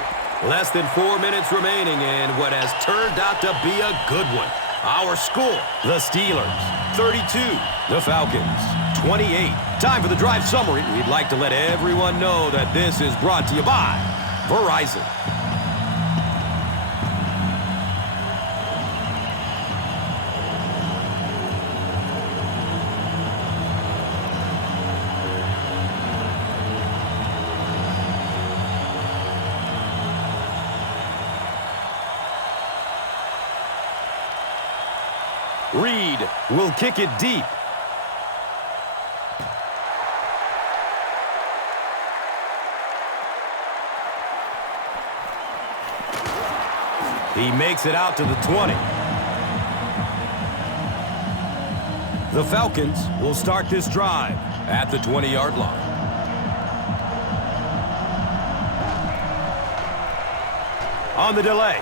Less than 4 minutes remaining in what has turned out to be a good one. Our score, the Steelers, 32. The Falcons, 28. Time for the drive summary. We'd like to let everyone know that this is brought to you by Verizon. Reed will kick it deep. He makes it out to the 20. The Falcons will start this drive at the 20-yard line. On the delay,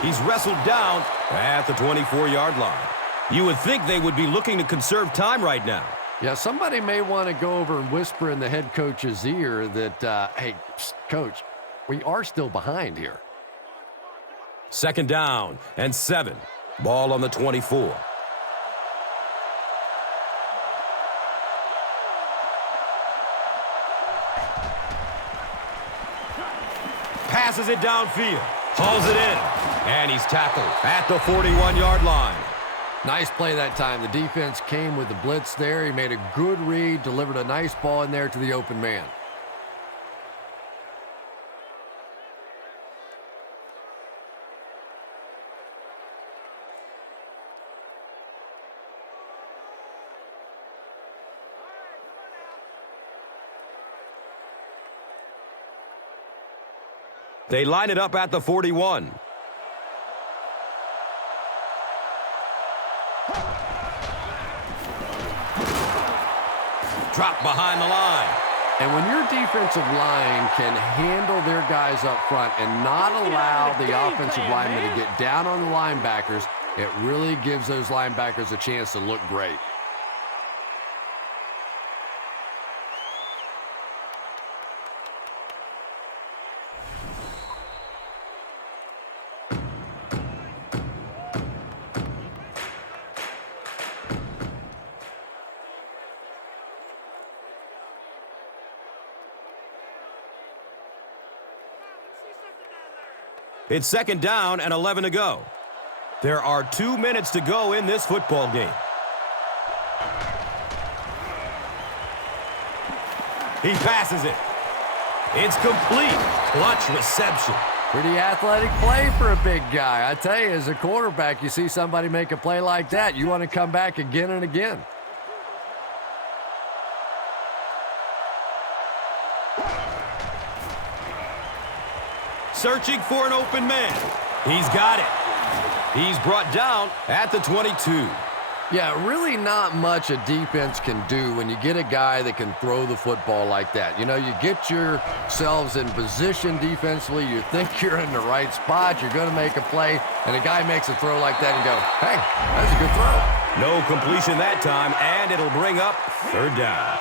he's wrestled down at the 24-yard line. You would think they would be looking to conserve time right now. Yeah, somebody may want to go over and whisper in the head coach's ear that, hey, coach, we are still behind here. Second down and 7. Ball on the 24. Passes it downfield. Hauls it in. And he's tackled at the 41-yard line. Nice play that time. The defense came with the blitz there. He made a good read, delivered a nice ball in there to the open man. They line it up at the 41. Drop behind the line. And when your defensive line can handle their guys up front and not allow the offensive linemen to get down on the linebackers, it really gives those linebackers a chance to look great. It's second down and 11 to go. There are 2 minutes to go in this football game. He passes it. It's complete. Clutch reception. Pretty athletic play for a big guy. I tell you, as a quarterback, you see somebody make a play like that, you want to come back again and again. Searching for an open man. He's got it. He's brought down at the 22. Yeah, really not much a defense can do when you get a guy that can throw the football like that. You know, you get yourselves in position defensively, you think you're in the right spot, you're going to make a play, and a guy makes a throw like that and go, hey, that's a good throw. No completion that time, and it'll bring up third down.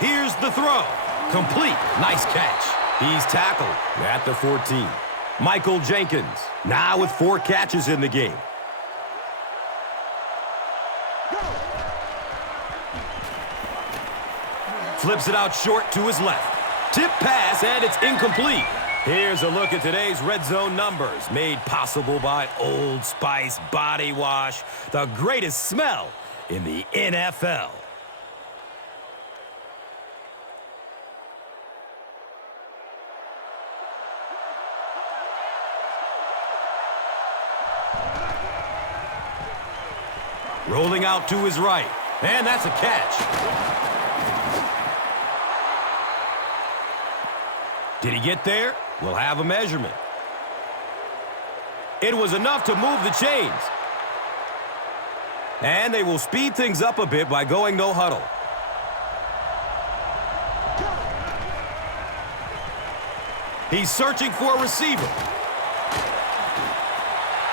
Here's the throw. Complete. Nice catch. He's tackled at the 14. Michael Jenkins now with 4 catches in the game. Flips it out short to his left. Tip pass, and it's incomplete. Here's a look at today's red zone numbers, made possible by Old Spice Body Wash, the greatest smell in the NFL. Rolling out to his right, and that's a catch. Did he get there? We'll have a measurement. It was enough to move the chains. And they will speed things up a bit by going no huddle. He's searching for a receiver.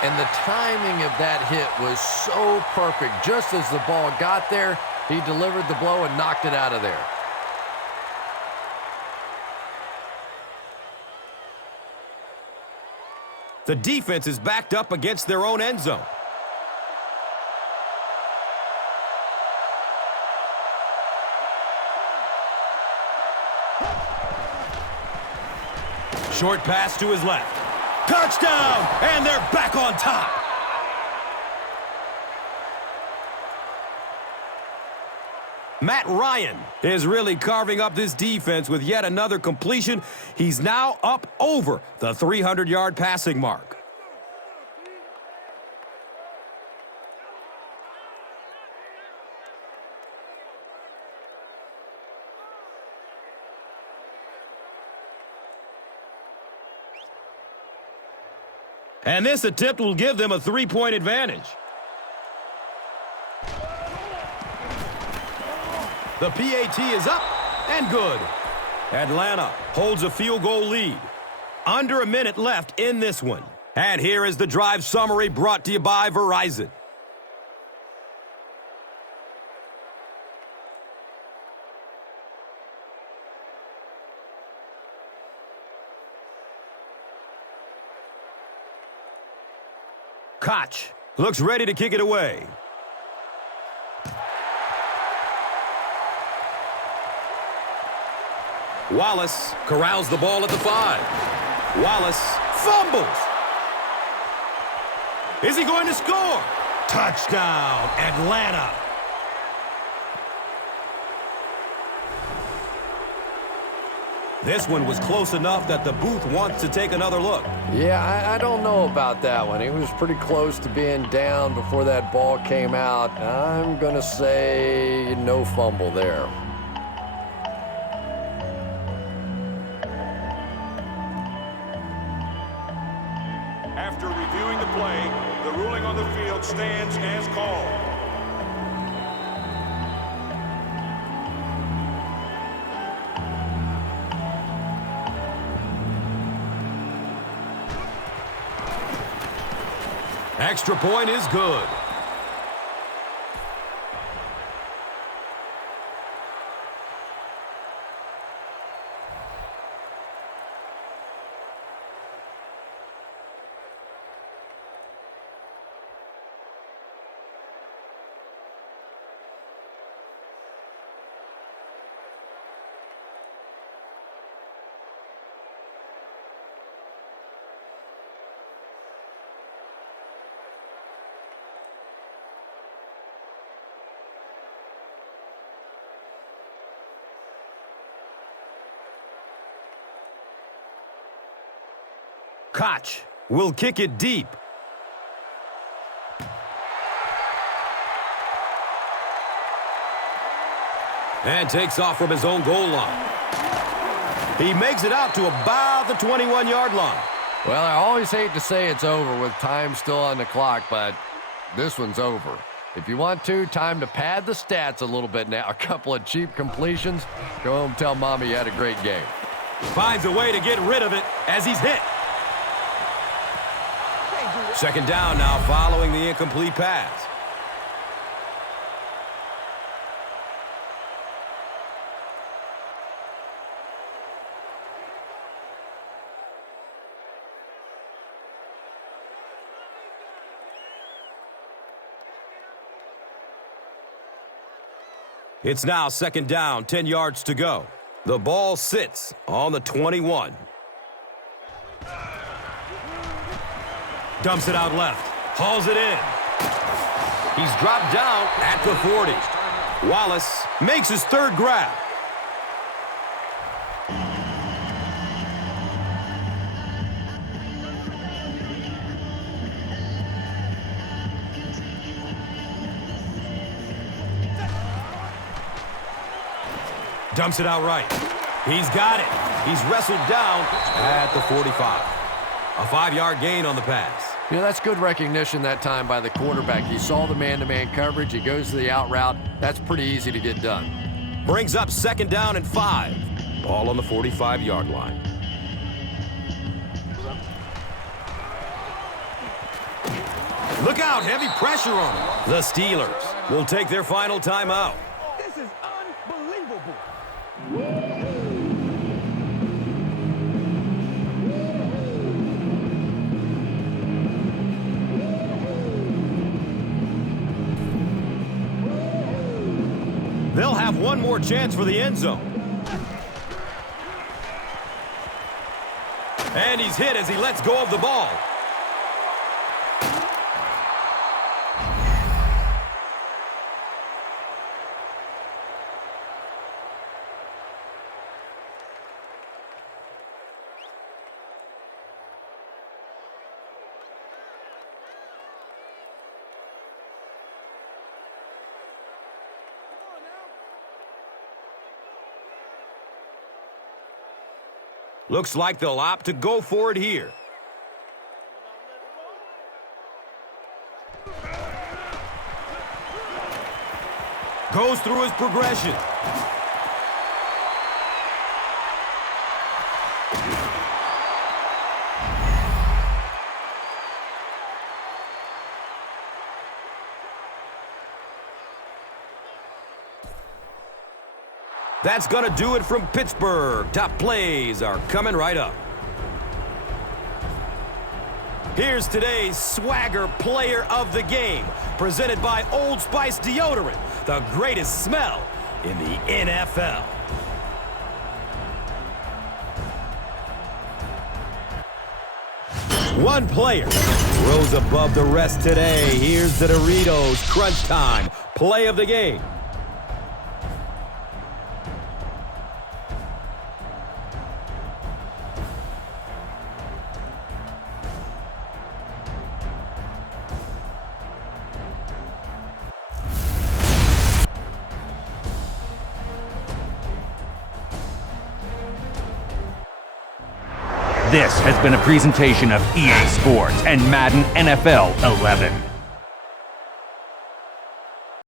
And the timing of that hit was so perfect. Just as the ball got there, he delivered the blow and knocked it out of there. The defense is backed up against their own end zone. Short pass to his left. Touchdown! And they're back on top. Matt Ryan is really carving up this defense with yet another completion. He's now up over the 300-yard passing mark. And this attempt will give them a 3-point advantage. The PAT is up and good. Atlanta holds a field goal lead. Under a minute left in this one. And here is the drive summary brought to you by Verizon. Koch looks ready to kick it away. Wallace corrals the ball at the 5. Wallace fumbles. Is he going to score? Touchdown, Atlanta. This one was close enough that the booth wants to take another look. Yeah, I don't know about that one. He was pretty close to being down before that ball came out. I'm going to say no fumble there. After reviewing the play, the ruling on the field stands as called. Extra point is good. Koch will kick it deep. And takes off from his own goal line. He makes it out to about the 21-yard line. Well, I always hate to say it's over with time still on the clock, but this one's over. If you want to, time to pad the stats a little bit now. A couple of cheap completions. Go home, tell Mommy you had a great game. Finds a way to get rid of it as he's hit. Second down now following the incomplete pass. It's now second down, 10 yards to go. The ball sits on the 21. Dumps it out left. Hauls it in. He's dropped down at the 40. Wallace makes his third grab. Dumps it out right. He's got it. He's wrestled down at the 45. A 5-yard gain on the pass. You know, that's good recognition that time by the quarterback. He saw the man-to-man coverage. He goes to the out route. That's pretty easy to get done. Brings up second down and 5. Ball on the 45-yard line. Look out, heavy pressure on him. The Steelers will take their final timeout. This is unbelievable. They'll have one more chance for the end zone. And he's hit as he lets go of the ball. Looks like they'll opt to go for it here. Goes through his progression. That's going to do it from Pittsburgh. Top plays are coming right up. Here's today's Swagger Player of the Game, presented by Old Spice Deodorant, the greatest smell in the NFL. One player rose above the rest today. Here's the Doritos Crunch Time Play of the Game. This has been a presentation of EA Sports and Madden NFL 11.